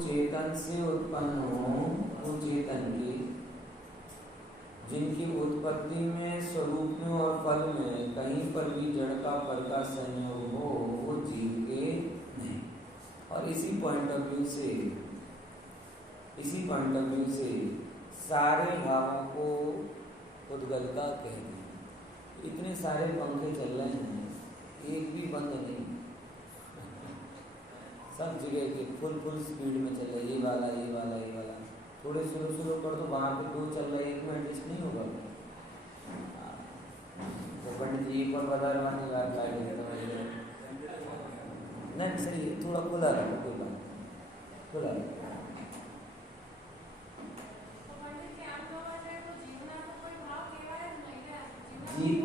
चेतन से उत्पन्न हो, वो चेतन की जिनकी उत्पत्ति में, स्वरूप में और फल में कहीं पर भी जड़ का पर का संयोग हो, वो जीव के नहीं। और इसी पॉइंट ऑफ व्यू से सारे भावों को उद्गल का कहते हैं। इतने सारे पंखे चल रहे हैं, एक भी बंद नहीं, सब जगह के फुल स्पीड में चल रहा है, ये वाला। थोड़े स्लो कर दो, वहाँ पे 2 चल रहे, एक में एडजस्ट नहीं होगा। तो पंडित जी एक और बदारवानी बात लाइट नहीं सही है, थोड़ा खुला रखो, खुला जी।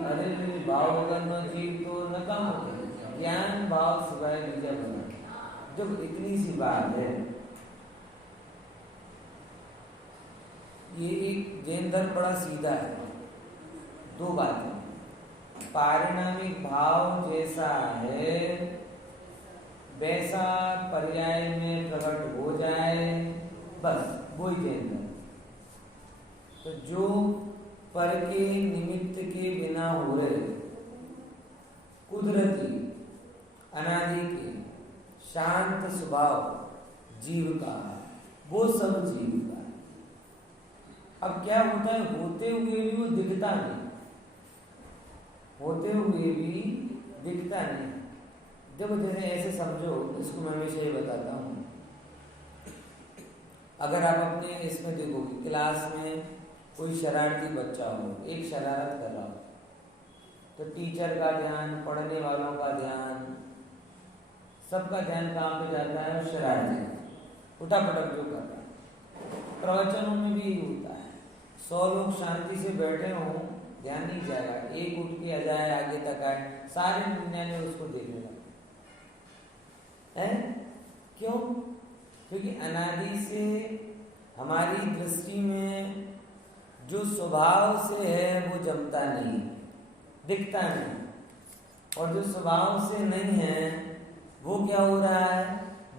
अरे भाव वगैरह में जीव तो नकाम होते, ज्ञान भाव सिवाय बीजा बना। जब इतनी सी बात है, ये एक जैन धर्म बड़ा सीधा है। 2 बातें, पारिणामिक भाव जैसा है वैसा पर्याय में प्रकट हो जाए, बस वही जैन धर्म। तो जो पर के निमित्त के बिना हो रहे, कुदरती अनादि के शांत स्वभाव जीव का, वो सब जीव का। अब क्या होता है, होते हुए भी वो दिखता नहीं, जब जैसे ऐसे समझो, इसको मैं हमेशा ये बताता हूँ। अगर आप अपने इसमें देखोगे, क्लास में कोई शरारती बच्चा हो, एक शरारत कर रहा हो, तो टीचर का ध्यान, पढ़ने वालों का ध्यान, सबका ध्यान कहाँ पे जाता है? शरारती उठापटक जो कर रहा है। प्रवचनों में भी होता है, 100 लोग शांति से बैठे हों, ध्यान नहीं जाएगा, एक उठ के आ जाए, आगे तक आए, सारे दुनिया ने उसको देखने लगा है। क्यों? क्योंकि अनादि से हमारी दृष्टि में जो स्वभाव से है वो जमता नहीं, दिखता नहीं, और जो स्वभाव से नहीं है वो क्या हो रहा है?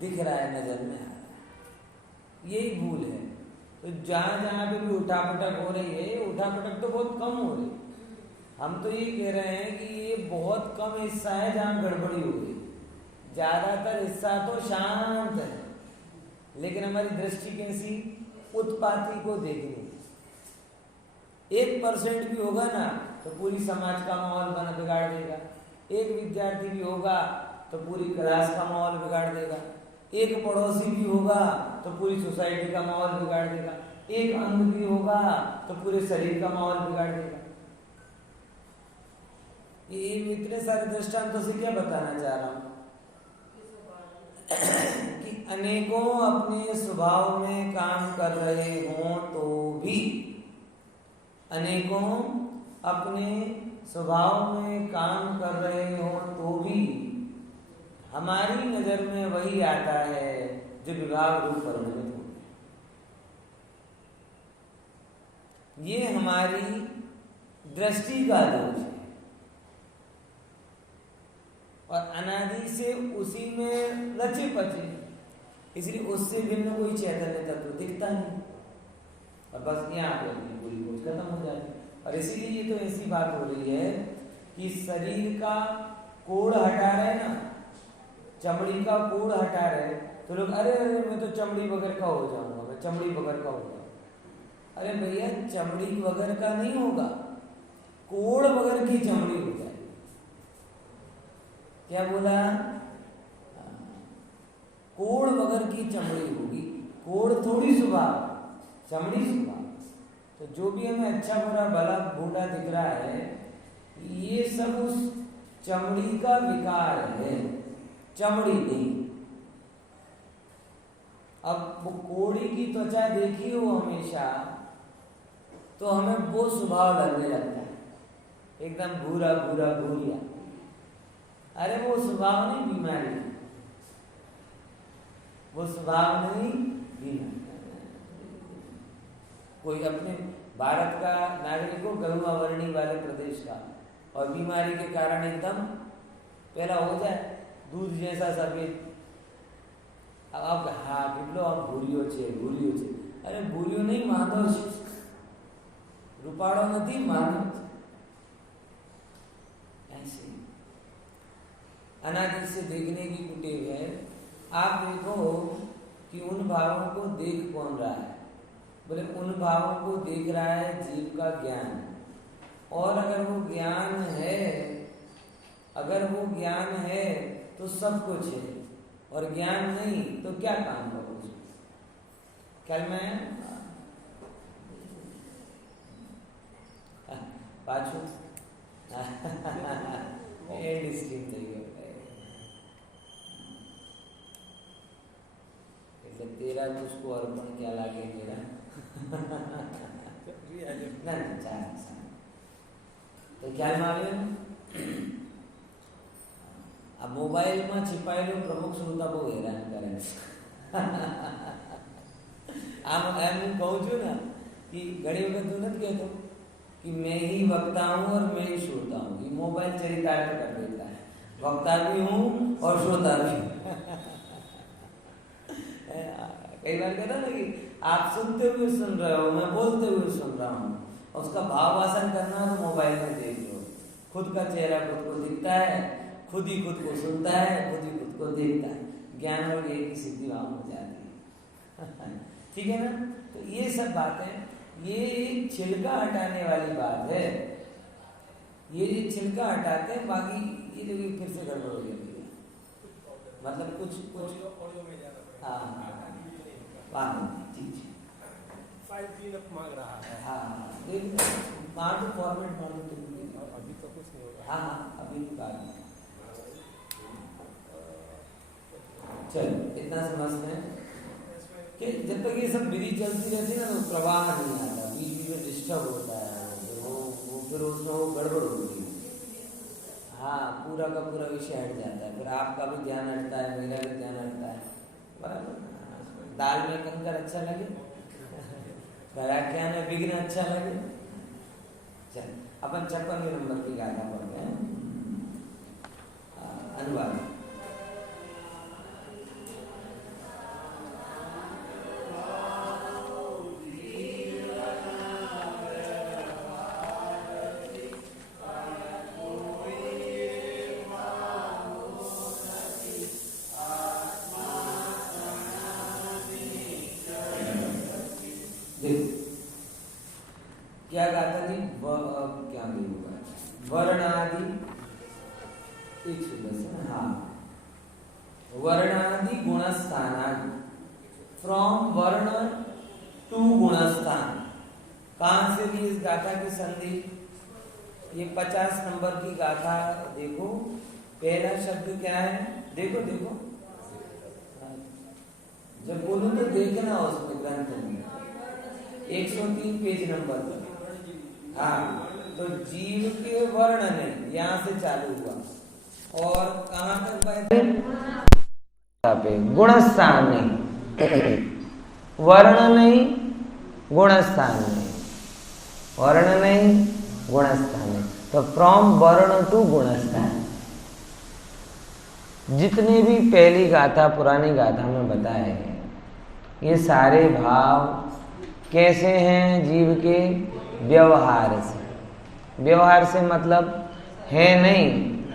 दिख रहा है, नजर में आ रहा है। यही भूल है। तो जहाँ पे भी उठापटक हो रही है, उठापटक तो बहुत कम हो रही है। हम तो ये कह रहे हैं कि ये बहुत कम हिस्सा है जहाँ गड़बड़ी हो रही है, ज्यादातर हिस्सा तो शांत है। लेकिन हमारी दृष्टि कैसी? उत्पाती को देखनी। 1% भी होगा ना तो पूरी समाज का माहौल बना बिगाड़ देगा। एक विद्यार्थी भी होगा तो पूरी क्लास का माहौल बिगाड़ देगा। एक पड़ोसी भी होगा तो पूरी सोसाइटी का माहौल बिगाड़ देगा। एक अंग भी होगा तो पूरे शरीर का माहौल बिगाड़ देगा। ये इतने सारे दृष्टांतों से क्या बताना चाह रहा हूं कि अनेकों अपने स्वभाव में काम कर रहे हों तो भी, अनेकों अपने स्वभाव में काम कर रहे हों तो भी हमारी नजर में वही आता है जो विभाग रूप परिणमित हो। ये हमारी दृष्टि का दोष है, और अनादि से उसी में रचे पचे, इसलिए उससे भिन्न कोई चैतन्य तत्व दिखता नहीं, और बस यहाँ पे अपनी पूरी खोज खत्म हो जाती है। और इसीलिए ये तो ऐसी बात हो रही है कि शरीर का कोड़ हटा रहे ना, चमड़ी का कोड़ हटा रहे, तो लोग अरे मैं तो चमड़ी बगैर का हो जाऊंगा, मैं चमड़ी बगैर का हो जाऊंगा। अरे भैया, चमड़ी बगैर का नहीं होगा, कोड़ बगैर की चमड़ी हो जाए। क्या बोला? कोड़ बगैर की चमड़ी होगी, कोड़ थोड़ी स्वभाव, चमड़ी स्वभाव। तो जो भी हमें अच्छा बुरा भला बूढ़ा दिख रहा है, ये सब उस चमड़ी का विकार है, चमड़ी नहीं। अब वो कोड़ी की त्वचा देखी हो हमेशा, तो हमें वो स्वभाव लगने लगता है, एकदम भूरा भूरा भूरिया। अरे वो स्वभाव नहीं, बीमारी, वो स्वभाव नहीं, बीमारी। कोई अपने भारत का नागरिक हो, गरुआ वर्णी वाले प्रदेश का, और बीमारी के कारण एकदम पहला हो जाए दूध जैसा सफेद, अब आप હા કેટલો આમ ભૂર્યો છે. અરે ભૂર્યો નહીં, માધો છે. રૂપાળો નથી, માધો છે. ऐसे अनादि से देखने की कुटेव है. आप देखो कि उन भावों को देख कौन रहा है. बोले उन भावों को देख रहा है जीव का ज्ञान. और अगर वो ज्ञान है तो सब कुछ है, और ज्ञान नहीं तो क्या काम करोगे. कल मैं पाछू एंड स्ट्रीम થઈ ગયો એટલે तेरा तुझको अर्पण क्या लागे मेरा ના ચાલ તો ખ્યાલમાં આવ્યો. આ મોબાઈલમાં छिपाયેલું પ્રમુખ શ્રોતા બહુ હેરાન કરે છે. આમ એમ હું કહું છું ને कि घड़ी वक्त तो नहीं कहते कि मैं ही वक्ता हूँ और मैं ही श्रोता हूँ. ये मोबाइल चरितार्थ कर देता है. वक्ता भी हूँ और श्रोता भी. कई बार कहता ना कि आप सुनते हुए सुन रहे हो, मैं बोलते हुए सुन रहा हूँ. उसका भाव वासन करना तो मोबाइल में देख लो. खुद का चेहरा खुद को दिखता है, खुद ही खुद को सुनता है, खुद ही खुद को देखता है. ज्ञान और ज्ञान की सिद्धि वहां हो जाती है. ठीक है ना. तो ये सब बातें, ये एक छिलका हटाने वाली बात है. ये छिलका हटाते हैं, बाकी ये देखिए फिर से गड़बड़ हो जाती है. मतलब कुछ हाँ ठीक है. 5 cleanup मांग रहा है. हाँ मार दो फॉर्मेट मार दो. अभी तो कुछ नहीं होगा. हाँ अभी बाद में. चलो इतना समझते हैं कि जब तक ये सब विधि चलती रहती है ना तो प्रवाह नहीं आता. बीच में डिस्टर्ब होता है. वो फिर उसमें वो गड़बड़ होती है. हाँ पूरा का पूरा विषय हट जाता है. फिर आपका भी ध्यान हटता है, मेरा भी ध्यान हटता है. बराबर. दाल में कंकर अच्छा लगे, व्याख्यान में विघ्न अच्छा लगे. चल अपन 56वें नंबर की गाथा पढ़ते हैं. अनुवाद. क्या गाता थी? क्या होगा वर्णादि 110. हाँ वर्णादि गुणस्थान. फ्रॉम वर्ण टू गुणस्थान. कहां से ली इस गाथा की संधि? ये 50 नंबर की गाथा. देखो पहला शब्द क्या है? देखो जब बोलूं तो देखना उसमें ग्रंथ में 103 पेज नंबर पर. हाँ तो जीव के वर्ण नहीं, यहाँ से चालू हुआ और कहाँ तक पे गुणस्थान नहीं. वर्ण नहीं गुणस्थान नहीं, वर्ण नहीं गुणस्थान नहीं. तो फ्रॉम वर्ण टू गुणस्थान. जितने भी पहली गाथा पुरानी गाथा में बताए हैं ये सारे भाव कैसे हैं? जीव के व्यवहार से. व्यवहार से मतलब है नहीं,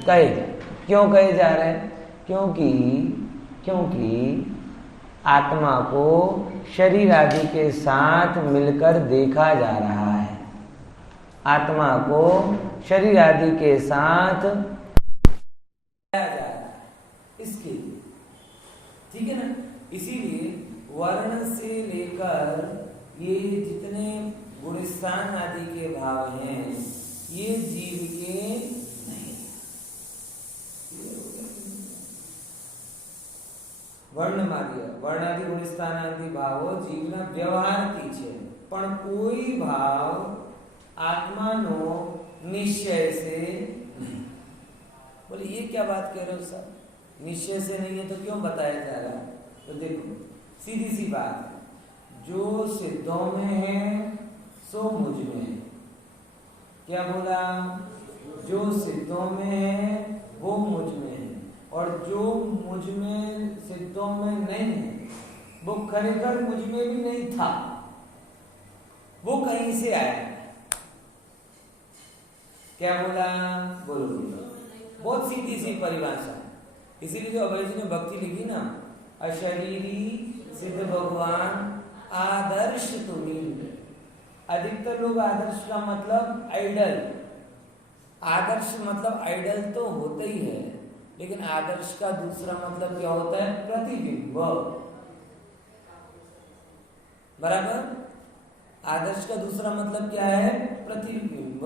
कहे. क्यों कहे जा रहे हैं? क्योंकि आत्मा को शरीर आदि के साथ मिलकर देखा जा रहा है. आत्मा को शरीर आदि के साथ जा रहा है इसके लिए. ठीक है ना. इसीलिए वर्ण से लेकर ये जितने गुणस्थान आदि के भाव हैं ये जीव के नहीं. વર્ણાદિ ગુણસ્થાનાદિ ભાવો જીવના વ્યવહારથી છે, પણ કોઈ ભાવ આત્માનો નિશ્ચય से नहीं. बोले ये क्या बात कह रहे हो सर? निश्चय से नहीं है तो क्यों बताया जा रहा है? तो देखो सीधी सी बात है. जो सिद्धों में है सो मुझ में है. क्या बोला? जो सिद्धों में है वो मुझ में है. और जो मुझ में सिद्धों में नहीं है वो खरेखर मुझ में भी नहीं था, वो कहीं से आया। क्या बोला? बोलो बोलो। बहुत सीधी सी परिभाषा है। इसीलिए जो अभय जी ने भक्ति लिखी ना, अशरीरी सिद्ध भगवान आदर्श तुम्हें। अधिकतर लोग आदर्श का मतलब आइडल, आदर्श मतलब आइडल तो होता ही है, लेकिन आदर्श का दूसरा मतलब क्या होता है? प्रतिबिंब। बराबर? आदर्श का दूसरा मतलब क्या है? प्रतिबिंब।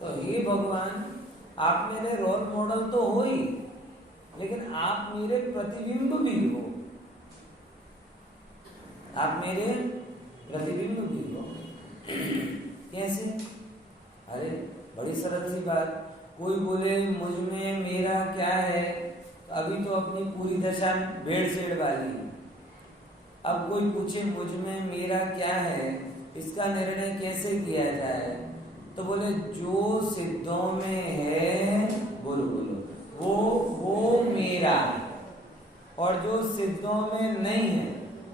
तो हे भगवान, आप मेरे रोल मॉडल तो हो ही, लेकिन आप मेरे प्रतिबिंब भी हो। आप मेरे प्रतिबिंब भी हो। कैसे? अरे बड़ी सरल सी बात। कोई बोले मुझ में मेरा क्या है, अभी तो अपनी पूरी दशा भेड़ सेड़ वाली। अब कोई पूछे मुझ में मेरा क्या है, इसका निर्णय कैसे किया जाए, तो बोले जो सिद्धों में है, बोलो बोलो, वो मेरा है। और जो सिद्धों में नहीं है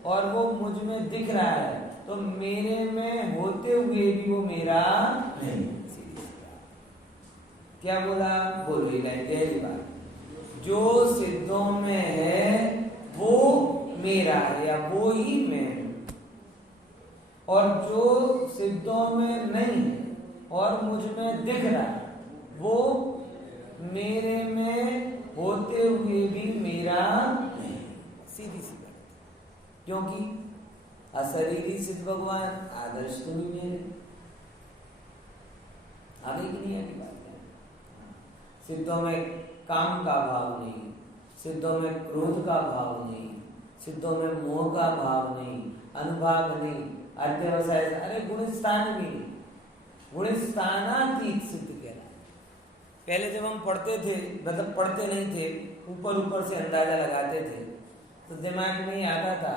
और वो मुझ में दिख रहा है, तो मेरे में होते हुए भी वो मेरा नहीं। क्या बोला? बोलो ही गहरी बात। जो सिद्धों में है वो मेरा है या वो ही मैं हूं, और जो सिद्धों में नहीं है और मुझ में दिख रहा है वो मेरे में होते हुए भी मेरा नहीं। सीधी सी बात। क्योंकि अशरीरी सिद्ध भगवान आदर्श तो नहीं मेरे। आगे की नहीं आगे बात। सिद्धों में काम का भाव नहीं, सिद्धों में क्रोध का भाव नहीं, सिद्धों में मोह का भाव नहीं, अनुभाग नहीं, अध्यवसाय। अरे गुणस्थान भी नहीं, गुणस्थानातीत सिद्ध कहना। पहले जब हम पढ़ते थे, मतलब पढ़ते नहीं थे, ऊपर ऊपर से अंदाजा लगाते थे, तो दिमाग में ही आता था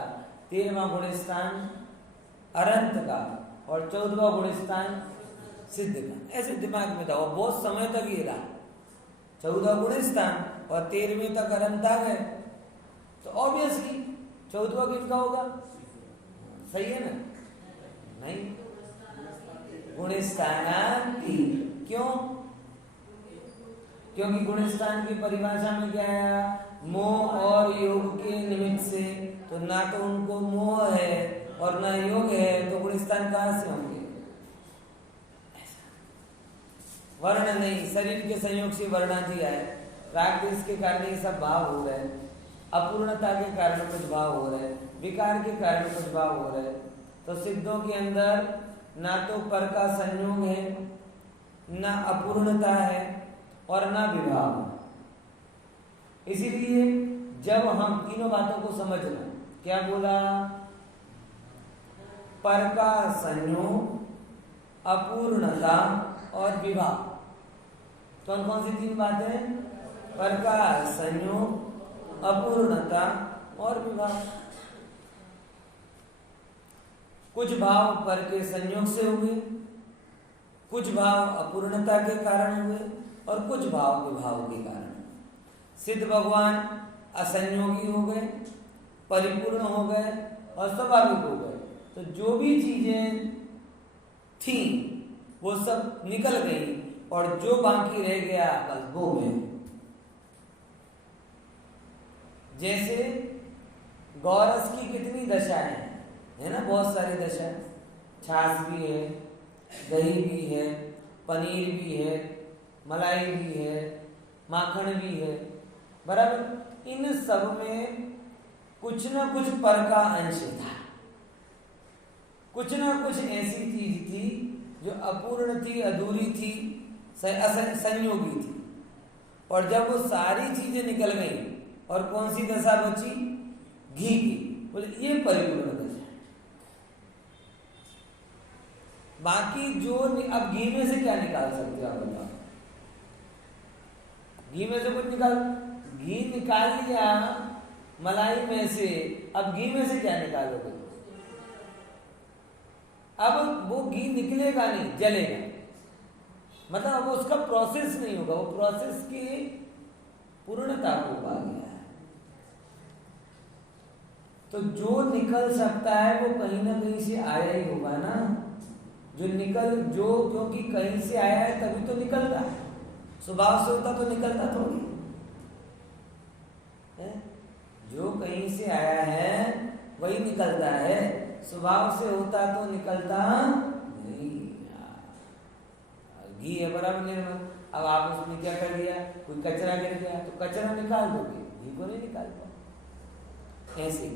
13वां गुणस्थान अनंत का और 14वां गुणस्थान सिद्ध का। ऐसे दिमाग में था और बहुत समय तक ये रहा। 14 गुणस्थान और 13वें तक अनंत आ गए, तो ऑब्वियसली 14वां किसका होगा? सही है ना? नहीं, गुणस्थानातीत। क्यों? क्योंकि गुणस्थान की परिभाषा में क्या है? मोह और योग के निमित्त से। तो ना तो उनको मोह है और ना योग है, तो गुणस्थान कहां से होंगे? वर्ण नहीं, शरीर के संयोग से वर्णादि आए, राग देश के कारण ये सब भाव हो रहे, अपूर्णता के कारण कुछ भाव हो रहे, विकार के कारण कुछ भाव हो रहे। तो सिद्धों के अंदर ना तो पर का संयोग है, ना अपूर्णता है और ना विभाव। इसीलिए जब हम तीनों बातों को समझना, क्या बोला? पर का संयोग, अपूर्णता और विभाव। कौन कौन सी तीन बातें? पर का संयोग, अपूर्णता और विभाव। कुछ भाव पर के संयोग से हुए, कुछ भाव अपूर्णता के कारण हुए और कुछ भाव विभाव के कारण। सिद्ध भगवान असंयोगी हो गए, परिपूर्ण हो गए और स्वाभाविक हो गए। तो जो भी चीजें थी वो सब निकल गई और जो बाकी रह गया बस वो है। जैसे गौरस की कितनी दशाएं है ना, बहुत सारी दशाएं। छाछ भी है, दही भी है, पनीर भी है, मलाई भी है, माखन भी है, बराबर। इन सब में कुछ ना कुछ पर का अंश था, कुछ ना कुछ ऐसी चीज थी जो अपूर्ण थी, अधूरी थी, संयोगी थी। और जब वो सारी चीजें निकल गई और कौन सी दशा बची? घी की। बोले ये परिपूर्ण दशा। बाकी जो अब घी में से क्या निकाल सकते हो आप बताओ? घी में से कुछ घी निकाल लिया मलाई में से, अब घी में से क्या निकालोगे? अब वो घी निकलेगा नहीं, जलेगा। मतलब अब उसका प्रोसेस नहीं होगा, वो प्रोसेस की पूर्णता को पा गया है। तो जो निकल सकता है वो कहीं ना कहीं से आया ही होगा ना। जो क्योंकि कहीं से आया है तभी तो निकलता है। स्वभाव से होता तो निकलता थोड़ी है। जो कहीं से आया है वही निकलता है, स्वभाव से होता तो निकलता नहीं। घी है बराबर निर्मल, अब आप उसमें क्या कर दिया, कोई कचरा गिर गया तो कचरा निकाल दोगे, घी को नहीं निकाल पाओ। ऐसे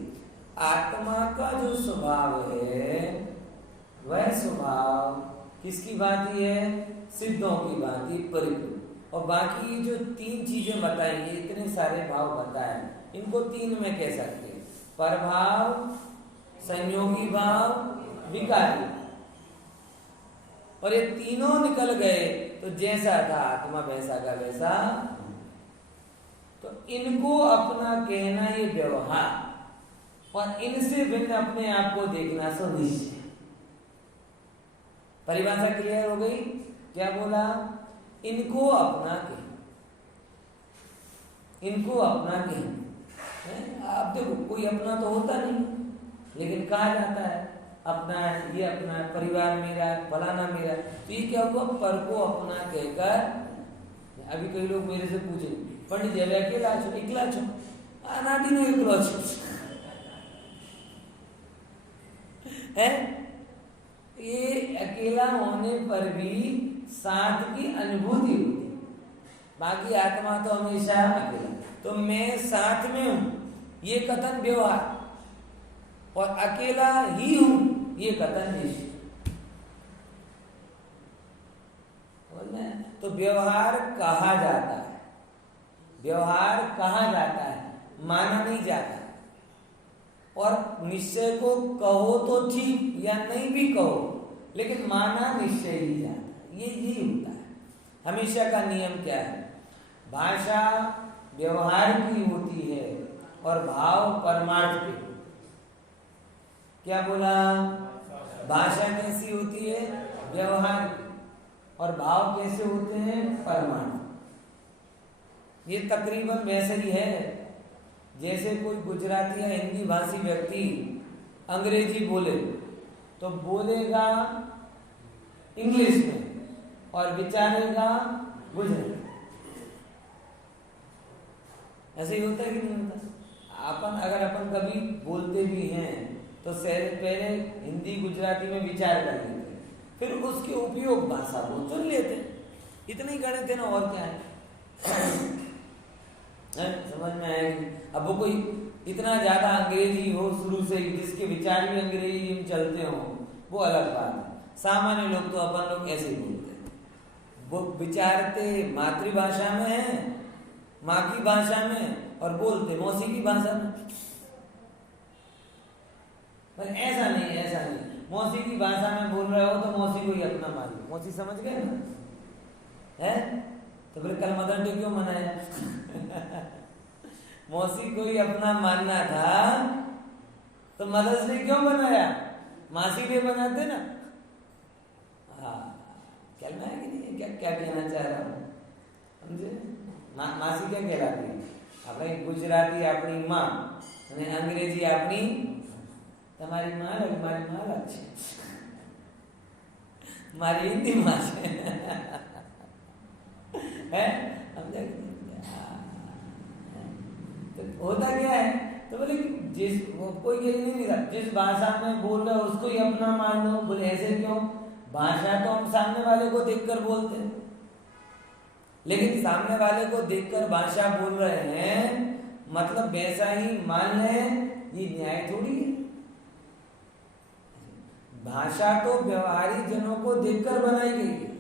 आत्मा का जो स्वभाव है वह स्वभाव किसकी भांति है, सिद्धों की भांति परिपूर्ण। और बाकी जो तीन चीजें बताएंगे, इतने सारे भाव बताए, इनको तीन में कह सकते हैं, परभाव, संयोगी भाव, विकारी। और ये तीनों निकल गए तो जैसा था आत्मा वैसा का वैसा। तो इनको अपना कहना ये व्यवहार, और इनसे भिन्न अपने आप को देखना सो निश्चय। परिभाषा क्लियर हो गई? क्या बोला? इनको अपना कहें, इनको अपना कहें। आप देखो कोई अपना तो होता नहीं, लेकिन कहा जाता है अपना है, ये अपना है, परिवार मेरा है, फलाना मेरा। तो ये क्या हुआ, पर को अपना कहकर। अभी कई लोग मेरे से पूछे, पंडित जी अकेला छो, इकला छो, अनादि नो एकलो छो है। ये अकेला होने पर भी साथ की अनुभूति होती, बाकी आत्मा तो हमेशा अकेला। तो मैं साथ में हूं ये कथन व्यवहार, और अकेला ही हूं ये कथन निश्चय। तो व्यवहार कहा जाता है, व्यवहार कहा जाता है, माना नहीं जाता। और निश्चय को कहो तो ठीक या नहीं भी कहो, लेकिन माना निश्चय ही जाता है। ये होता है हमेशा का नियम। क्या है, भाषा व्यवहार की होती है और भाव परमार्थ की। क्या बोला? भाषा कैसी होती है, व्यवहार की, और भाव कैसे होते हैं, परमार्थ। ये तकरीबन वैसे ही है जैसे कोई गुजराती या हिंदी भाषी व्यक्ति अंग्रेजी बोले तो बोलेगा इंग्लिश में और विचारेगा गुजराती। ऐसे ही होता है कि नहीं होता? अपन कभी बोलते भी हैं तो पहले हिंदी गुजराती में विचार कर लेते हैं, फिर उसके उपयोग भाषा को चुन लेते हैं। इतने ही गणित है ना, और क्या है? समझ में आएगी? अब वो कोई इतना ज्यादा अंग्रेजी हो शुरू से, जिसके विचार भी अंग्रेजी में चलते हो, वो अलग बात है। सामान्य लोग तो अपन लोग ऐसे ही बोलते हैं। वो विचारते मातृभाषा में है, माँ की भाषा में, और बोलते मौसी की भाषा में। पर ऐसा नहीं, मौसी की भाषा में बोल रहे हो तो मौसी को ही अपना मान लो। मौसी समझ गए ना? है तो फिर कल मदर डे क्यों मनाया? मौसी को ही अपना मानना था तो मदर्स डे क्यों बनाया? मासी डे बनाते ना। हाँ, कहना है कि नहीं? क्या कहना चाह रहा हूँ, समझे? मासी क्या कहलाती है? अपनी गुजराती अपनी माँ, अंग्रेजी अपनी તમારી माँ लग, मारी माँ लग છે, मारी हिंदी माँ છે है। तो होता क्या है, तो बोले कोई नहीं था, जिस भाषा में बोल रहे हो उसको ही अपना मान लो। बोले ऐसे क्यों? भाषा तो हम सामने वाले को देखकर बोलते हैं, लेकिन सामने वाले को देखकर भाषा बोल रहे हैं मतलब वैसा ही मान लें, ये न्याय थोड़ी है। भाषा तो व्यवहारिक जनों को देखकर बनाई गई है,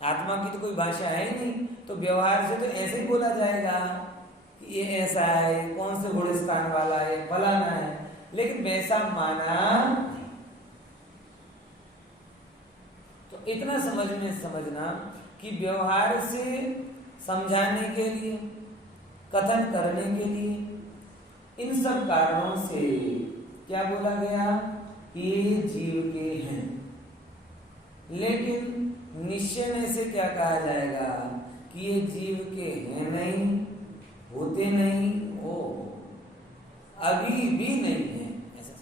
आत्मा की तो कोई भाषा है ही नहीं। तो व्यवहार से तो ऐसे ही बोला जाएगा कि ये ऐसा है, कौन से गुणस्थान वाला है, फलाना है, लेकिन वैसा माना। तो इतना समझना कि व्यवहार से समझाने के लिए, कथन करने के लिए, इन सब कारणों से क्या बोला गया, ये जीव के हैं। लेकिन निश्चय में से क्या कहा जाएगा कि ये जीव के हैं नहीं, होते नहीं, ओ अभी भी नहीं है ऐसा।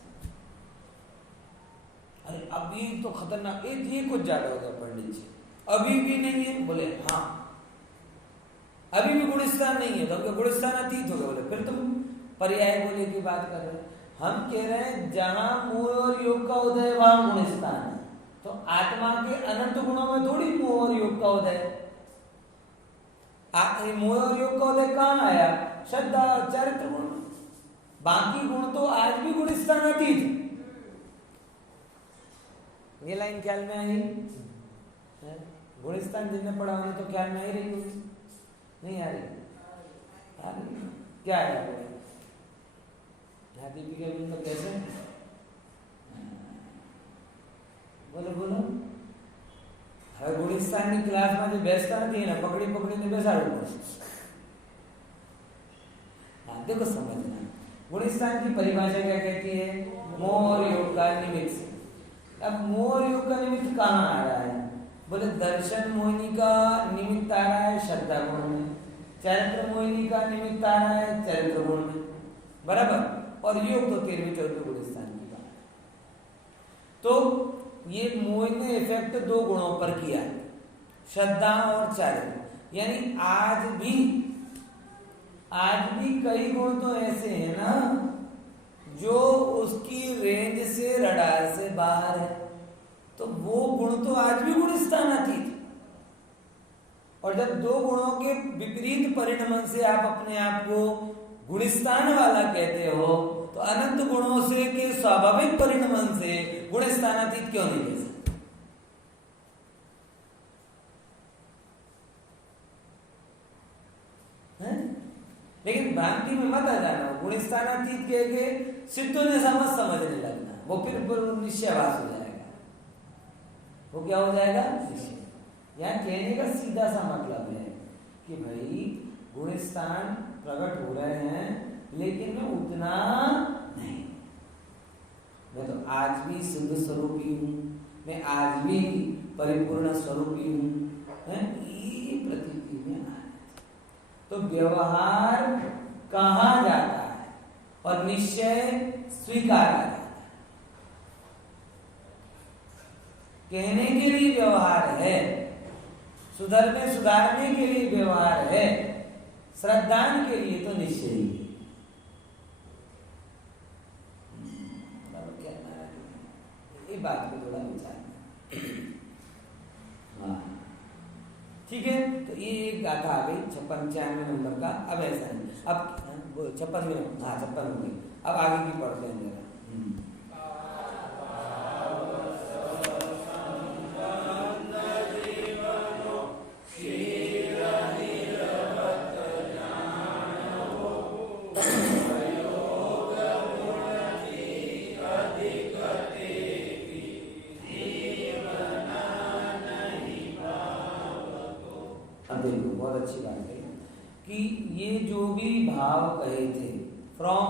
अरे अभी तो खतरनाक, ये कुछ ज्यादा हो गया पंडित जी, अभी भी नहीं है। बोले हाँ अभी भी गुणस्थान नहीं है, तो हमको गुणस्थान अतीत हो गया। बोले फिर तुम पर्याय बोले की बात कर रहे हैं। हम कह रहे हैं जहां मोह और योग का उदय वहां गुणस्थान है, तो आत्मा के अनंत गुणों में थोड़ी मोह और योग का उदय है। मोह और योग का उदय कहां आया? श्रद्धा और चरित्र गुण। बाकी गुण तो आज भी गुणस्थान अतीत है। ये लाइन ख्याल में आई? गुणस्थान जिसने पढ़ा होने तो ख्याल में आई रही होगी, नहीं आ रही? क्या है दीपिका तो कैसे? बोलो बोलो। હવે ગુણસ્થાનની ક્લાસમાં જે બેસતા નથી એને પકડી પકડીને બેસાડવું પડે। हाँ देखो समझना, गुणस्थान की परिभाषा क्या कहती है? मोह और योग का निमित्त। अब मोह और योग का निमित्त कहाँ आ रहा है? बोले दर्शन मोहिनी का निमित्त आ रहा है श्रद्धा गुण में, चरित्र मोहिनी का निमित्त आ रहा है चरित्र गुण में, बराबर। और योग तो 13वें 14वें गुणस्थान की बात है। तो ये मोह ने इफेक्ट दो गुणों पर किया, श्रद्धा और चरित्र। यानी आज भी कई गुण तो ऐसे हैं ना जो उसकी रेंज से, रडार से बाहर है, तो वो गुण तो आज भी गुणस्थान अतीत। और जब दो गुणों के विपरीत परिणमन से आप अपने आप को गुणस्थान वाला कहते हो, तो अनंत गुणों से के स्वाभाविक परिणमन से गुणस्थान अतीत क्यों नहीं कह सकते? लेकिन भ्रांति में मत आ जाना, गुणस्थान अतीत कह के सिद्धों ने समझने लगना, वो फिर निश्चयवास हो जाएगा। वो क्या हो जाएगा? निश्चय। यहाँ कहने का सीधा सा मतलब है कि भाई गुणस्थान प्रकट हो रहे हैं, लेकिन मैं उतना नहीं, मैं तो आज भी सिद्ध स्वरूपी हूँ, मैं आज भी परिपूर्ण स्वरूपी हूँ। ये प्रतीति में आ, तो व्यवहार कहाँ जाता है और निश्चय स्वीकारा जाता है। कहने के लिए व्यवहार है, सुधारने के लिए व्यवहार है, श्रद्धान के लिए तो निश्चय ही है। ये बात को थोड़ा विचार। हाँ ठीक है, तो ये एक गाथा आ गई 56-95 नंबर का। अब ऐसा है, अब 56 में, हाँ 56 हो गई। अब आगे की पढ़ते हैं जरा। बहुत अच्छी बात है कि ये जो भी भाव कहे थे, फ्रॉम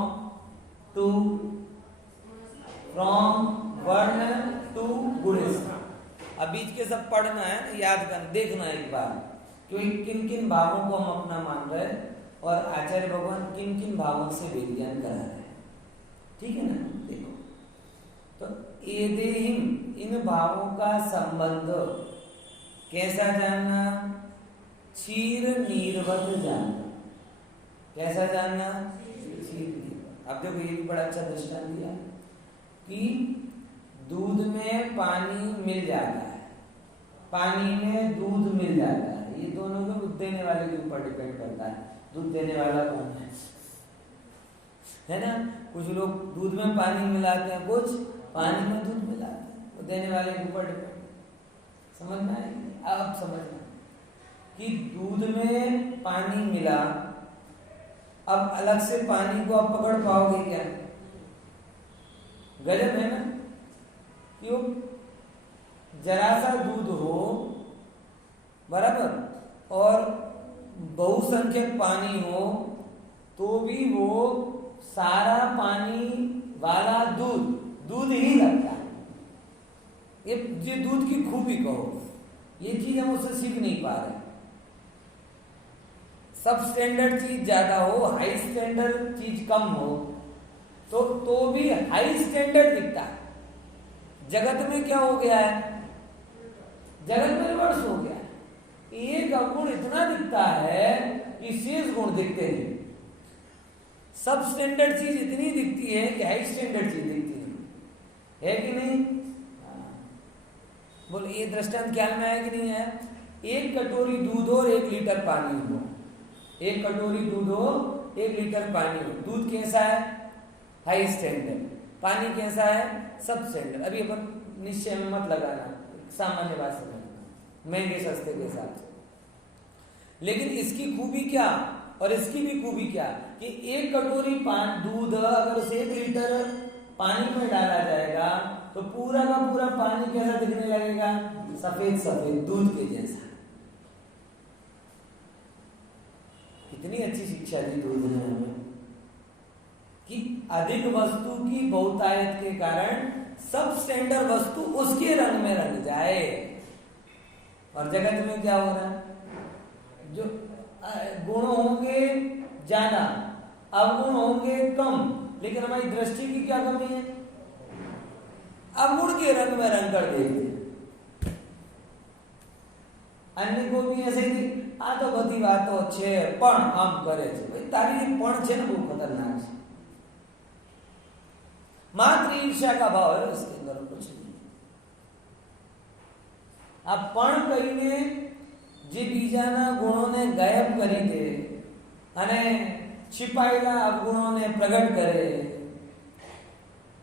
वर्ण टू गुणस्थान, अब बीच के सब पढ़ना है, याद कर देखना एक बार, क्योंकि किन किन भावों को हम अपना मान रहे हैं और आचार्य भगवान किन किन भावों से विज्ञान करा रहे हैं। ठीक है ना? देखो तो एदेहिम, इन भावों का संबंध कैसा जानना? क्षीर नीरवत जानना। कैसा जानना? क्षीर नीरवत। अब देखो ये भी बड़ा अच्छा दृष्टांत दिया कि दूध में पानी मिल जाता है, पानी में दूध मिल जाता है। ये दोनों को दूध देने वाले के ऊपर डिपेंड करता है, दूध देने वाला कौन है ना? कुछ लोग दूध में पानी मिलाते हैं, कुछ पानी में दूध मिलाते हैं, वो देने वाले के ऊपर डिपेंड। समझना है? अब समझना कि दूध में पानी मिला, अब अलग से पानी को आप पकड़ पाओगे क्या? गजब है ना? क्यों? जरा सा दूध हो, बराबर, और बहुसंख्यक पानी हो, तो भी वो सारा पानी वाला दूध ही लगता है। ये दूध की खूबी कहो, ये चीज हम उससे सीख नहीं पा रहे। सब स्टैंडर्ड चीज ज्यादा हो, हाई स्टैंडर्ड चीज कम हो, तो भी हाई स्टैंडर्ड दिखता है। जगत में क्या हो गया है? जगत में रिवर्स हो गया है। एक अवगुण इतना दिखता है कि शेष गुण दिखते नहीं। सब स्टैंडर्ड चीज इतनी दिखती है कि हाई स्टैंडर्ड चीज दिखती नहीं है कि नहीं? बोलो ये दृष्टांत ख्याल में है कि नहीं है? एक कटोरी दूध और 1 लीटर पानी हो, 1 कटोरी दूध हो 1 लीटर पानी हो। दूध कैसा है? High standard. पानी कैसा है? सब स्टैंडर्ड। अभी अपन निश्चय में मत लगाना, सामान्य बात समझना, महंगे सस्ते के साथ। लेकिन इसकी खूबी क्या और इसकी भी खूबी क्या कि 1 कटोरी दूध अगर उसे 1 लीटर पानी में डाला जाएगा तो पूरा का पूरा पानी कैसा दिखने लगेगा? सफेद सफेद दूध के जैसा। कितनी अच्छी शिक्षा दी दूध ने हमें कि अधिक वस्तु की बहुतायत के कारण सब स्टैंडर्ड वस्तु उसके रंग में रंग जाए। और जगत में क्या हो रहा है? जो गुण होंगे ज्यादा, अवगुण होंगे कम, लेकिन हमारी दृष्टि की क्या कमी है? अवगुण के रंग में रंग कर देते। अन्य को भी ऐसे ही आ तो बधी वातो छे पण आम करे छे। भाई तारी पण छे ने बहुत खतरनाक है। मात्र ईर्ष्या का भाव है इसके अंदर, कुछ नहीं। आप पण कहीने जे बीजाना गुणोने गायब करी दे अने छिपाયેલા अवगुणोने प्रकट करे,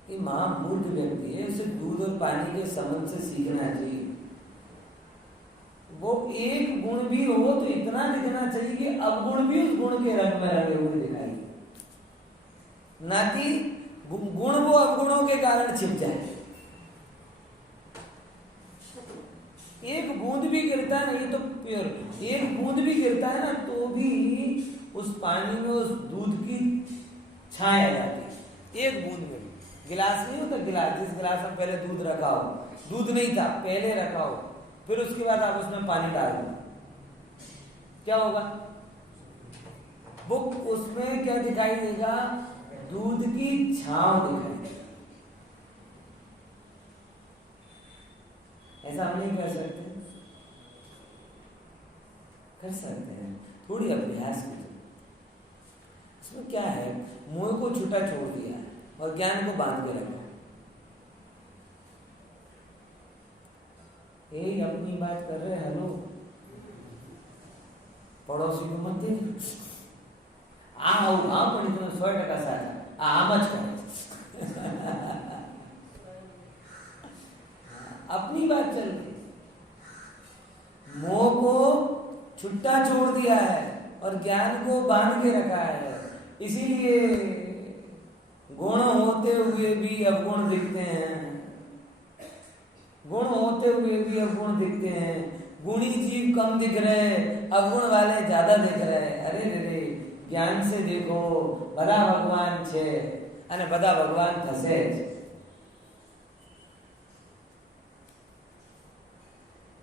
ये महामूर्ख व्यक्ति है। उसे दूध और पानी के संबंध से सीखना चाहिए। वो एक गुण भी हो तो इतना दिखना चाहिए कि अवगुण भी उस गुण के रंग में रंगे हुए दिखाई, ना कि गुण वो अवगुणों के कारण छिप जाए। एक बूंद भी गिरता है ना, ये तो प्योर, एक बूंद भी गिरता है ना तो भी उस पानी में उस दूध की छाया जाती है। एक बूंद में भी, गिलास नहीं होता गिलास, जिस गिलास में पहले दूध रखा हो, दूध नहीं था पहले रखा हो, फिर उसके बाद आप उसमें पानी डाल दो, क्या होगा? वो उसमें क्या दिखाई देगा? दूध की छांव दिखाई देगी। ऐसा हम नहीं कर सकते? कर सकते हैं, थोड़ी अभ्यास कीजिए। इसमें क्या है? मोह को छूटा छोड़ दिया और ज्ञान को बांध के रखा। अपनी बात कर रहे, हेलो पड़ोसी को मत दे पण તમે 100% સાચા, આમ જ કરે। अपनी बात चल रही, मोह को छुट्टा छोड़ दिया है और ज्ञान को बांध के रखा है। इसीलिए गुण होते हुए भी अवगुण दिखते हैं, गुण होते हुए भी अवगुण दिखते हैं। गुणी जीव कम दिख रहे, अवगुण वाले ज्यादा दिख रहे। अरे रे, ज्ञान से देखो, बड़ा भगवान छे अने बड़ा भगवान थसे।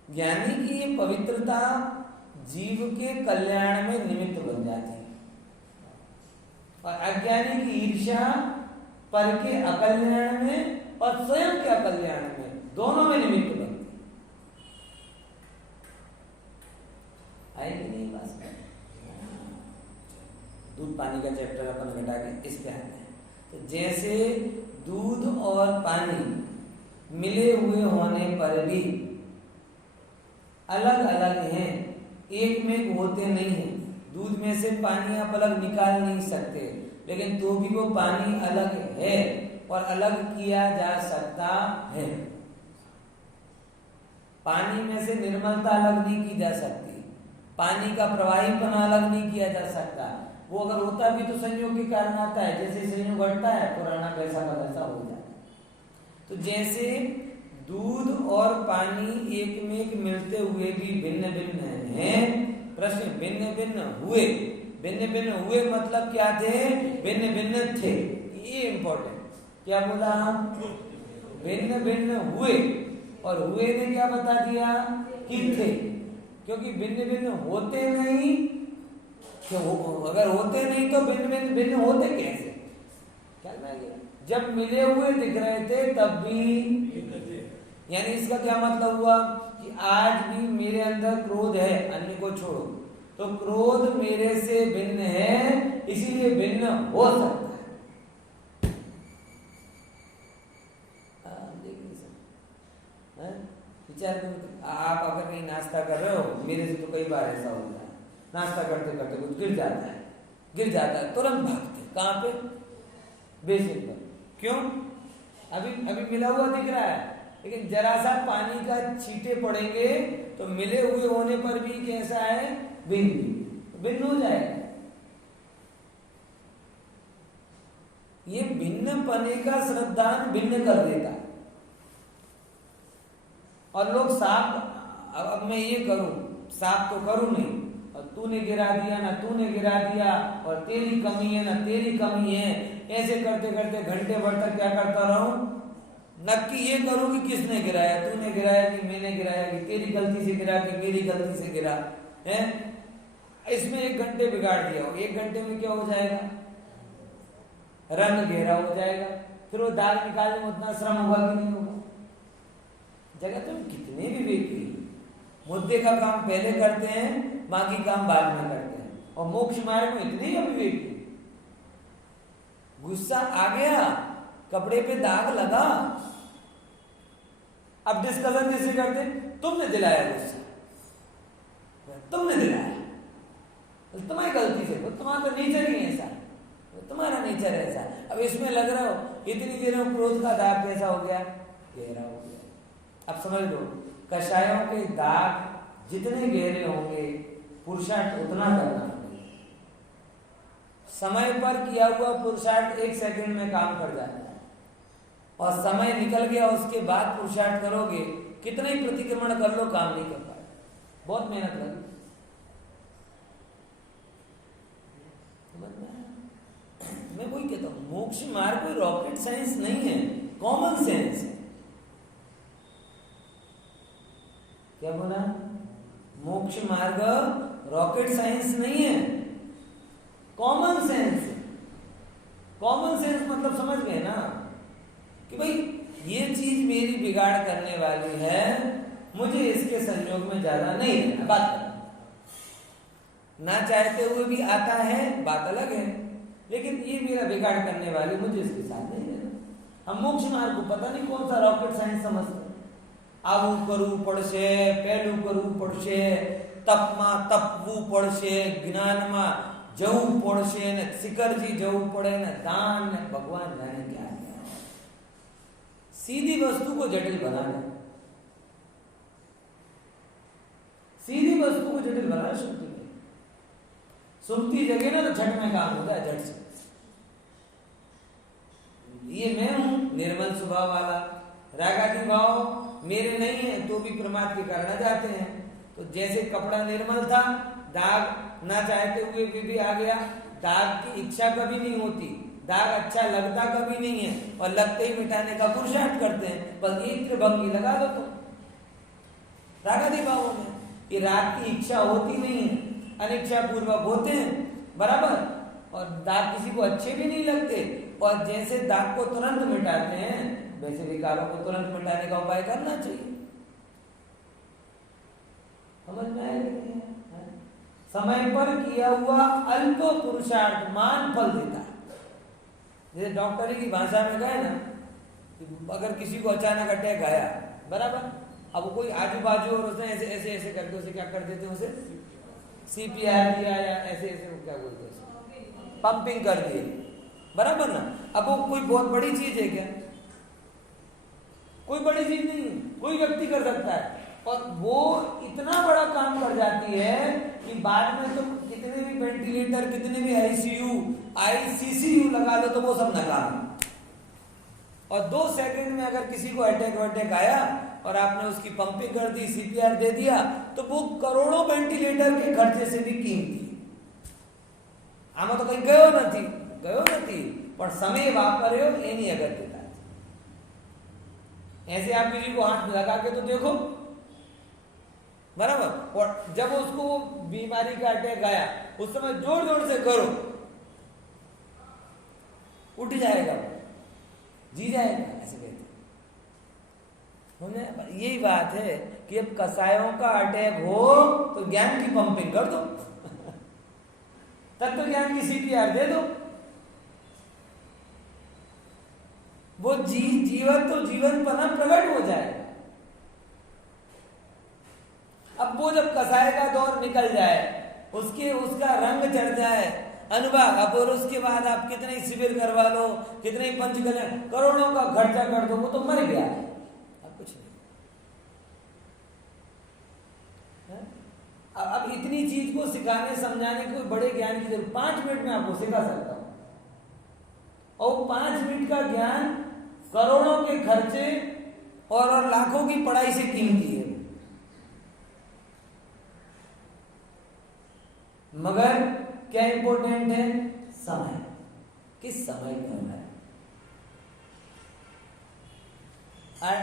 ज्ञानी की ये पवित्रता जीव के कल्याण में निमित्त बन जाती है और अज्ञानी की ईर्ष्या पर के अकल्याण में और स्वयं के अकल्याण में, दोनों में निमित्त बनती है। आएगी नहीं बात? दूध पानी का चैप्टर अपन घटा के इस पे आते हैं। तो जैसे दूध और पानी मिले हुए होने पर भी अलग अलग हैं, एक में होते नहीं हैं। दूध में से पानी आप अलग निकाल नहीं सकते, लेकिन तो भी वो पानी अलग है और अलग किया जा सकता है। पानी में से निर्मलता अलग नहीं की जा सकती, पानी का प्रवाहीपन अलग नहीं किया जा सकता। वो अगर होता भी तो संयोग के कारण आता है, जैसे संयोग घटता है पुराना वैसा का वैसा हो जाता है। तो जैसे दूध और पानी एक में एक मिलते हुए भी भिन्न भिन्न हैं। प्रश्न भिन्न भिन्न हुए, भिन्न भिन्न हुए मतलब क्या थे? भिन्न भिन्न थे। ये इंपॉर्टेंट, क्या बोला? भिन्न भिन्न हुए, और हुए ने क्या बता दिया कि थे, क्योंकि भिन्न भिन्न होते नहीं कि अगर होते नहीं तो भिन्न भिन्न भिन्न होते कैसे? ख्याल में आ गया? जब मिले हुए दिख रहे थे तब भी, यानी इसका क्या मतलब हुआ कि आज भी मेरे अंदर क्रोध है, अन्य को छोड़ो, तो क्रोध मेरे से भिन्न है, इसीलिए भिन्न हो सकता है। देख नहीं सकते विचार करो, आप अगर कहीं नाश्ता कर रहे हो, मेरे से तो कई बार ऐसा होता है, नाश्ता करते करते कुछ गिर जाता है, तुरंत भागते कहाँ पे? बेसिन पर। क्यों? अभी मिला हुआ दिख रहा है, लेकिन जरा सा पानी का छींटे पड़ेंगे तो मिले हुए होने पर भी कैसा है? भिन्न हो जाएगा। ये भिन्न पने का श्रद्धान भिन्न कर देता है। और लोग साफ, अब मैं ये करूं, साफ तो करूं नहीं, और तूने गिरा दिया ना तूने गिरा दिया, और तेरी कमी है ना तेरी कमी है, ऐसे करते करते घंटे भर तक क्या करता रहूं? नक्की ये करूं कि किसने गिराया, तूने गिराया कि मैंने गिराया, कि तेरी गलती से गिरा कि मेरी गलती से गिरा है। इसमें 1 घंटे बिगाड़ दिया, 1 घंटे में क्या हो जाएगा? रंग गहरा हो जाएगा। फिर वो दाग निकालने में उतना श्रम होगा कि नहीं होगा? जगत में कितने विवेकी, मुद्दे का काम पहले करते हैं, बाकी काम बाद में करते हैं, और मोक्ष मार्ग में इतने अविवेकी। गुस्सा आ गया, कपड़े पे दाग लगा, अब डिस्कशन जैसे करते, तुमने दिलाया गुस्सा, तुमने दिलाया, तुम्हारी गलती से, तुम्हारा तो नेचर ही ऐसा, तुम्हारा नेचर ऐसा। अब इसमें लग रहा हो, इतनी देर में क्रोध का दाग कैसा हो गया? गहरा हो गया। अब समझ लो, कषायों के दाग जितने गहरे होंगे, पुरुषार्थ उतना करना होगा। समय पर किया हुआ पुरुषार्थ 1 सेकंड में काम कर जाता है, और समय निकल गया उसके बाद पुरुषार्थ करोगे, कितने ही प्रतिक्रमण कर लो, काम नहीं कर पाए, बहुत मेहनत लगी। मैं वही कहता हूं, मोक्ष मार्ग कोई रॉकेट साइंस नहीं है, कॉमन सेंस है। क्या बोला? मोक्ष मार्ग रॉकेट साइंस नहीं है, कॉमन सेंस है। कॉमन सेंस मतलब समझ गए ना कि भाई ये चीज मेरी बिगाड़ करने वाली है, मुझे इसके संयोग में ज्यादा नहीं रहना। बात ना चाहते हुए भी आता है, बात अलग है, लेकिन ये मेरा बिगाड़ करने वाली, मुझे इसके साथ नहीं रहना। हम मोक्ष मार्ग को पता नहीं कौन सा रॉकेट साइंस समझते हैं। आवू करू पड़शे, पहलू करू पड़शे, तपमा तपवू पड़शे, ज्ञानमा जવું પડશે ને શિખરજી જવું પડે ને દાન ને ભગવાન જાણે क्या है। सीधी वस्तु को जटिल बनाना, सीधी वस्तु को जटिल बनाना सुनती में, सुनती जगह ना तो झट में काम होता है, झट से। ये मैं हूं निर्मल स्वभाव वाला, रागादि भाव मेरे नहीं है तो भी प्रमाद के कारण आ जाते हैं। तो जैसे कपड़ा निर्मल था, दाग ना चाहते हुए भी आ गया, दाग की इच्छा कभी नहीं होती, दाग अच्छा लगता कभी नहीं है, और लगते ही मिटाने का पुरुषार्थ करते हैं, बस एक त्रिभंगी लगा दो। तो रागादि भावों में कि राग की इच्छा होती नहीं है, अनिच्छा पूर्वक होते हैं, बराबर, और दाग किसी को अच्छे भी नहीं लगते, और जैसे दाग को तुरंत मिटाते हैं वैसे विकारों को तुरंत मिटाने का उपाय करना चाहिए। समझ में आया? समय पर किया हुआ अल्प पुरुषार्थ मान फल देता है। जैसे डॉक्टरी की भाषा में कहे ना कि अगर किसी को अचानक अटैक आया, बराबर, अब कोई आजू बाजू और उसने ऐसे ऐसे ऐसे करके उसे क्या कर देते हैं, उसे CPR दिया या ऐसे ऐसे वो क्या बोलते हैं, पंपिंग कर दिए, बराबर ना। अब वो कोई बहुत बड़ी चीज है क्या? कोई बड़ी चीज नहीं है, कोई व्यक्ति कर सकता है, और वो इतना बड़ा काम कर जाती है कि बाद में तो कितने भी वेंटिलेटर, कितने भी ICU, ICCU लगा लो तो वो सब नाकाम। और 2 सेकंड में अगर किसी को अटैक आया और आपने उसकी पंपिंग कर दी, CPR दे दिया, तो वो करोड़ों वेंटिलेटर के खर्चे से भी कीमती। आमा तो कहीं गयो નથી, पर समय वापर्यो एनी अगत्यता। ऐसे आप किसी को हाथ लगा के तो देखो, बराबर। और जब उसको वो बीमारी का अटैक आया उस समय जोर जोर से करो, उठ जाएगा, जी जाएगा, ऐसे कहते हैं। यही बात है कि अब कसायों का अटैक हो तो ज्ञान की पंपिंग कर दो तत्व ज्ञान की सीपीआर दे दो, वो जीवन तो जीवन पना प्रकट हो जाएगा। अब वो जब कसाय का दौर निकल जाए, उसका रंग चढ़ जाए अनुभाग, अब और उसके बाद आप कितने शिविर करवा लो, कितने पंचकल्याण, करोड़ों का खर्चा कर दो, वो तो मर गया है, अब कुछ नहीं। अब इतनी चीज को सिखाने समझाने कोई बड़े ज्ञान की जरूरत, 5 मिनट में आपको सिखा सकता हूं, और 5 मिनट का ज्ञान करोड़ों के खर्चे और लाखों की पढ़ाई से कीमती है। मगर क्या इंपॉर्टेंट है? समय। किस समय करना है?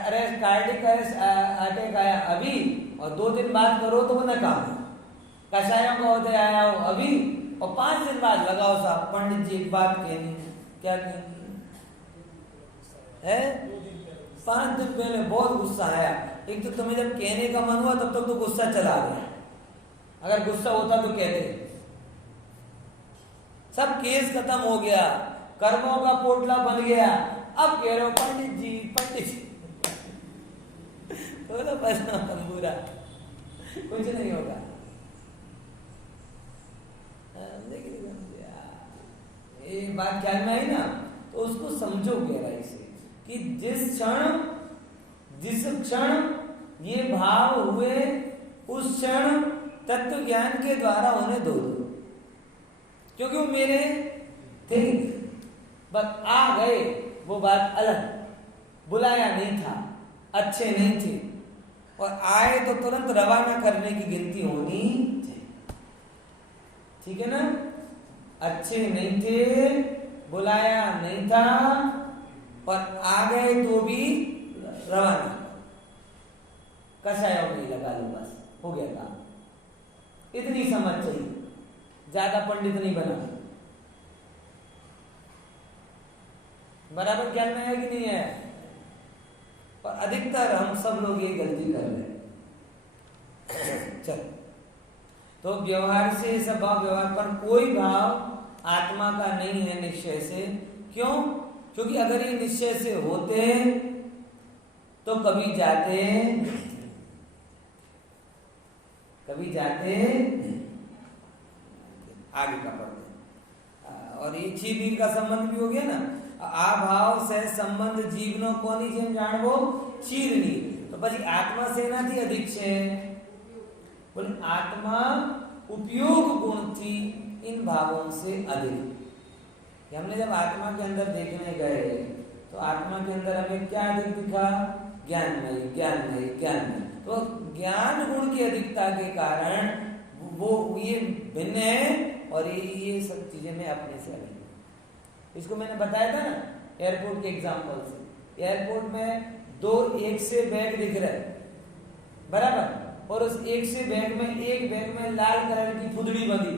अरे कार्डिक अटैक आया अभी और 2 दिन बाद करो तो वो नकाम। कषायों का होते आया हो अभी और 5 दिन बाद लगाओ साहब। पंडित जी एक बात कहनी, क्या कहनी है? 5 दिन पहले बहुत गुस्सा आया। एक तो तुम्हें जब कहने का मन हुआ तब तक तो गुस्सा चला गया, अगर गुस्सा होता तो कहते। सब केस खत्म हो गया, कर्मों का पोटला बन गया, अब कह रहे हो पंडित जी तो बस तंबूरा, कुछ नहीं होगा। ये बात ख्याल में आई ना, तो उसको समझो गहराई से कि जिस क्षण ये भाव हुए उस क्षण तत्व ज्ञान के द्वारा होने दो, क्योंकि वो मेरे थे, बस आ गए, वो बात अलग। बुलाया नहीं था, अच्छे नहीं थे, और आए तो तुरंत रवाना करने की गिनती होनी चाहिए, ठीक है ना? अच्छे नहीं थे, बुलाया नहीं था, और आ गए तो भी रवाना। कषायों में लगा लो, बस हो गया काम। इतनी समझ चाहिए, ज्यादा पंडित नहीं बना। बराबर ख्याल में है कि नहीं है? और अधिकतर हम सब लोग ये गलती कर रहे हैं। चल, तो व्यवहार से सब भाव, व्यवहार पर कोई भाव आत्मा का नहीं है निश्चय से। क्यों? क्योंकि अगर ये निश्चय से होते तो कभी जाते आगे का पढ़ते। और ये चीर नीर का संबंध भी हो गया ना, आभाव से संबंध जीवनो कोनी जेम जानवो चीर नीर। तो પછી आत्मा सेनाથી अधिक છે, बोले आत्मा उपयोग गुण थी इन भावों से अधिक। हमने जब आत्मा के अंदर देखने गए तो आत्मा के अंदर हमें क्या अधिक दिखा? ज्ञान। तो ज्ञान गुण की अधिकता के कारण वो ये भिन्न है, और ये सब चीजें मैं अपने से अलग। इसको मैंने बताया था ना एयरपोर्ट के एग्जांपल से। एयरपोर्ट में 2 एक से बैग दिख रहे, बराबर, और उस एक से बैग में लाल कलर की फुदड़ी बंधी।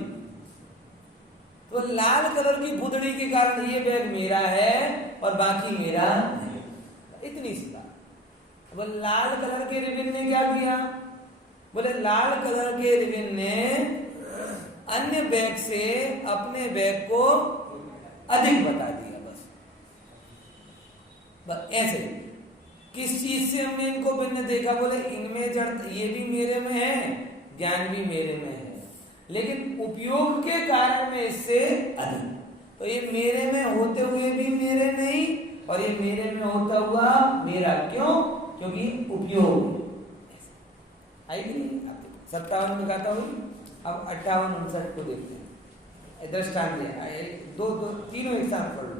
तो लाल कलर की फुदड़ी के कारण ये बैग मेरा है और बाकी मेरा नहीं, इतनी सी बात। वो लाल कलर के रिबन ने क्या किया? बोले लाल कलर के रिबन ने अन्य बैग से अपने बैग को अधिक बता दिया, बस ऐसे। किस चीज से हमने इनको भिन्न देखा? बोले इनमें जड़, ये भी मेरे में है, ज्ञान भी मेरे में है, लेकिन उपयोग के कारण में इससे अधिक। तो ये मेरे में होते हुए भी मेरे नहीं, और ये मेरे में होता हुआ मेरा। क्यों? क्योंकि उपयोग। आई कि नहीं? 57 में कहता हूँ। अब 58 59 को देखते हैं। दृष्टांत दिया, दो तीनों एक साथ पढ़ लो।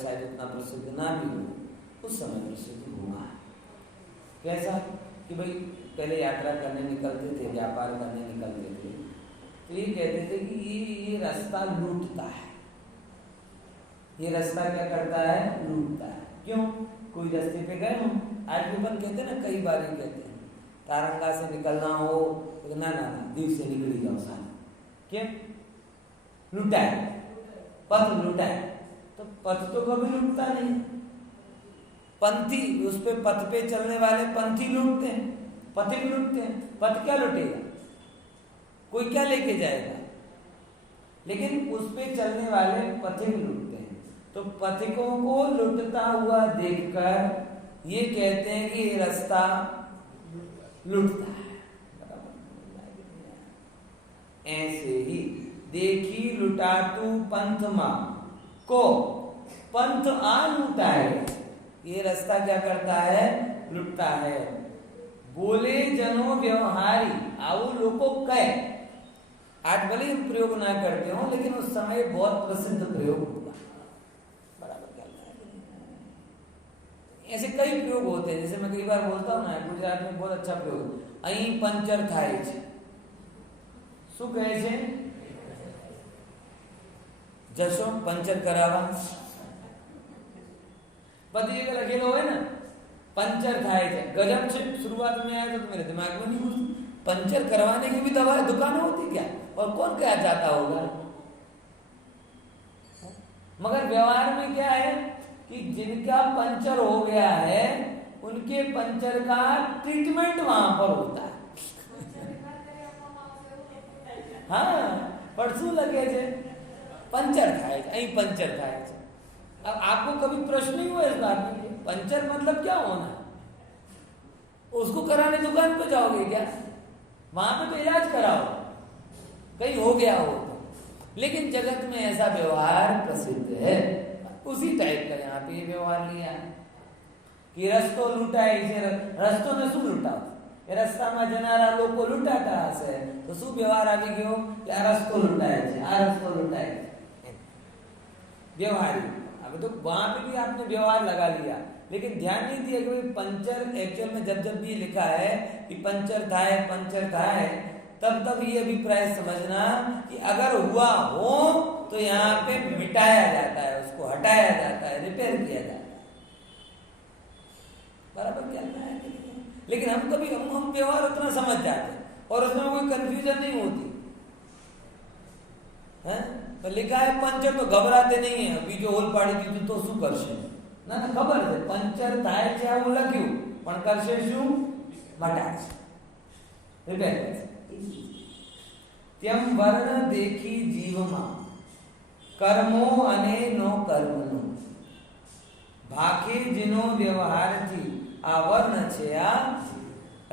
शायद उतना प्रसिद्ध ना भी हो, उस समय प्रसिद्ध हुआ। कैसा कि भाई पहले यात्रा करने निकलते थे, व्यापार करने निकलते थे, तो ये कहते थे कि ये रास्ता लूटता है, ये रास्ता क्या करता है, लूटता है। क्यों? कोई रास्ते पे गए हो, आज भी अपन कहते हैं ना, कई बार ही कहते हैं, तारंगा से निकलना हो तो ना दीप से निकली जाओ साथ। क्यों? लूटा है, पथ लूटा है। तो पथ तो कभी लूटता नहीं, पंथी उस पे पथ पे चलने वाले पंथी लूटते हैं, पथिक लूटते हैं। पथ क्या लूटेगा, कोई क्या लेके जाएगा, लेकिन उस पे चलने वाले पथिक लूटते हैं। तो पथिकों को लूटता हुआ देखकर ये कहते हैं कि ये रास्ता लूटता है। ऐसे ही देखी लुटातू पंथ मां को, पंथ आ लूटा है, ये रास्ता क्या करता है, लुटता है। बोले जनो व्यवहारी आओ लोगों कहे, आज भले हम प्रयोग ना करते हो, लेकिन उस समय बहुत प्रसिद्ध प्रयोग हुआ। बराबर क्या ऐसे कई प्रयोग होते हैं, जैसे मैं कई बार बोलता हूँ ना, गुजरात में बहुत अच्छा प्रयोग, अहीं पंचर थाय छे, शू कहे छे, जशो पंचर करावा। बधी एक लखेलो હોય ને, पंचर થાય છે, गजब से शुरुआत में आया तो मेरे दिमाग में नहीं घुसा, पंचर करवाने की भी दवा दुकान होती क्या, और कौन क्या चाहता होगा। मगर व्यवहार में क्या है कि जिनका पंचर हो गया है उनके पंचर का ट्रीटमेंट वहां पर होता है। हाँ, परसों लगे थे पंचर थाय, अहीं पंचर थाय। अब आपको कभी प्रश्न नहीं हुआ इस बात में, पंचर मतलब क्या होना, उसको कराने दुकान पे जाओगे क्या, वहां पे तो इलाज कराओ, कहीं हो गया हो। लेकिन जगत में ऐसा व्यवहार प्रसिद्ध है, उसी टाइप का यहाँ पे व्यवहार लिया कि रस्तो लूटा है, इसे रस्तों ने शू लूटा, रस्ता में जनारा लोग को लूटाता हसे, तो शू व्यवहार આવી ગયો કે આ રસ્તો લૂંટાય છે, આ રસ્તો લૂંટાય છે, व्यवहारिक। अब तो वहां पे भी आपने व्यवहार लगा लिया, लेकिन ध्यान नहीं दिया कि पंचर एक्चुअल में जब भी लिखा है कि पंचर था है, तब ये अभिप्राय समझना कि अगर हुआ हो तो यहाँ पे मिटाया जाता है, उसको हटाया जाता है, रिपेयर किया जाता है। बराबर क्या है, लेकिन हम कभी हम व्यवहार उतना समझ जाते हैं और उसमें कोई कंफ्यूजन नहीं होती है। तो लिखा है पंचर तो घबराते नहीं है, बीजो होल पाड़ी दीधું तो શું કરશે, ના ખબર છે પંચર થાય છે આવું લખ્યું, પણ કરશે શું, મટાડશે, રિપેર કરશે। તેમ વર્ણ देखी જીવમાં કર્મો અને નો કર્મનો ભાખે જેનો વ્યવહારથી આ વર્ણ છે, આ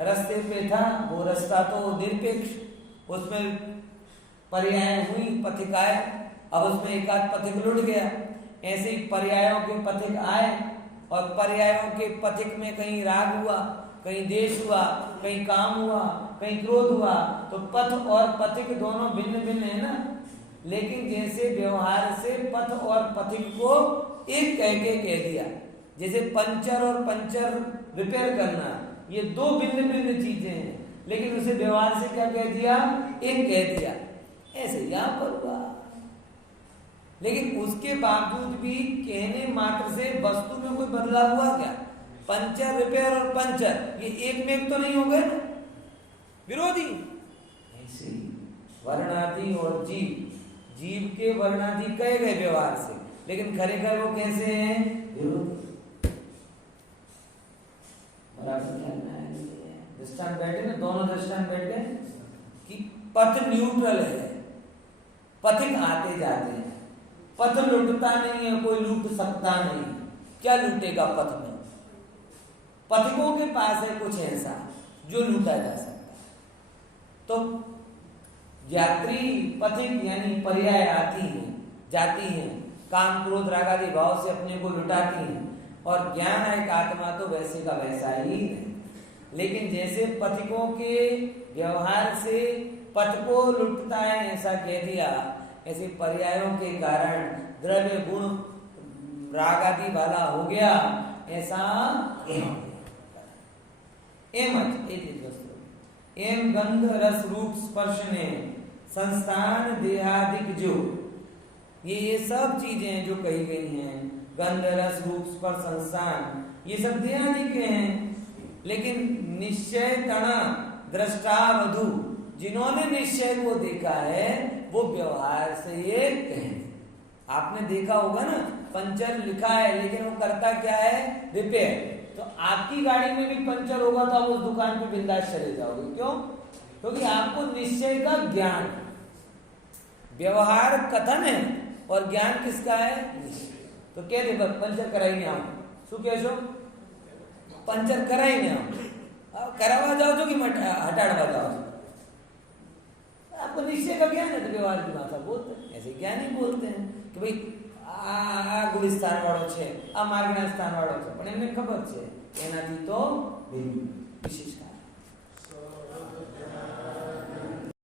रस्ते पे था, वो रास्ता तो निरपेक्ष, उसमें पर्याय हुई, पथिक आए, अब उसमें एक आध पथिक लुट गया। ऐसे ही पर्यायों के पथिक आए और पर्यायों के पथिक में कहीं राग हुआ, कहीं देश हुआ, कहीं काम हुआ, कहीं क्रोध हुआ, तो पथ और पथिक दोनों भिन्न भिन्न है ना। लेकिन जैसे व्यवहार से पथ और पथिक को एक कह के कह दिया, जैसे पंचर और पंचर रिपेयर करना, ये दो भिन्न भिन्न चीजें हैं, लेकिन उसे व्यवहार से क्या कह दिया, एक कह दिया। ऐसे यहां पर हुआ, लेकिन उसके बावजूद भी कहने मात्र से वस्तु में कोई बदलाव हुआ क्या? पंचर रिपेयर और पंचर ये एक में एक तो नहीं हो गए ना, विरोधी। ऐसे वर्णादि और जीव के वर्णादि कहे गए व्यवहार से, लेकिन खरेखर वो कैसे हैं, विरोधी। दृष्टांत बैठे ना, दोनों दृष्टांत बैठ गए कि पथ न्यूट्रल है, पथिक आते जाते हैं, पथ लूटता नहीं है, कोई लूट सकता नहीं। क्या लूटेगा पथ में? पथिकों के पास है कुछ ऐसा जो लूटा जा सकता है। तो यात्री पथिक यानी पर्याय आती हैं, जाती हैं, काम क्रोध राग आदि भाव से अपने को लुटाती हैं, और ज्ञान एक आत्मा तो वैसे का वैसा ही है। लेकिन जैसे पथिकों के व्यवहार से पथ को लुटता है ऐसा कह दिया, ऐसे पर्यायों के कारण द्रव्य गुण राग आदि वाला हो गया ऐसा एम वस्तु एम गंध रस रूप स्पर्श ने संस्थान देहादिक जो ये सब चीजें जो कही गई हैं, गंध रस रूप स्पर्श संस्थान, ये सब देहादिक हैं। लेकिन निश्चय तणा दृष्टावधु, जिन्होंने निश्चय को देखा है वो व्यवहार से ये कहें। आपने देखा होगा ना, पंचर लिखा है लेकिन वो करता क्या है, रिपेयर। तो आपकी गाड़ी में भी पंचर होगा तो आप उस दुकान पे बिंदास चले जाओगे। क्यों? क्योंकि आपको निश्चय का ज्ञान, व्यवहार कथन है और ज्ञान किसका है? तो कह दे पंचर कराई नहीं आओ, शू कहो पंचर कराई नहीं आओ, करावा जाओ जो कि हटाड़वा जाओ। आपको निश्चय का ज्ञान है तो व्यवहार की भाषा बोलते हैं, ऐसे ज्ञान ही बोलते हैं कि भाई આ ગુલિસ્તાન વાળો છે, આ માર્ગના સ્થાન વાળો છે, પણ એમને ખબર છે એનાથી તો વિશેષ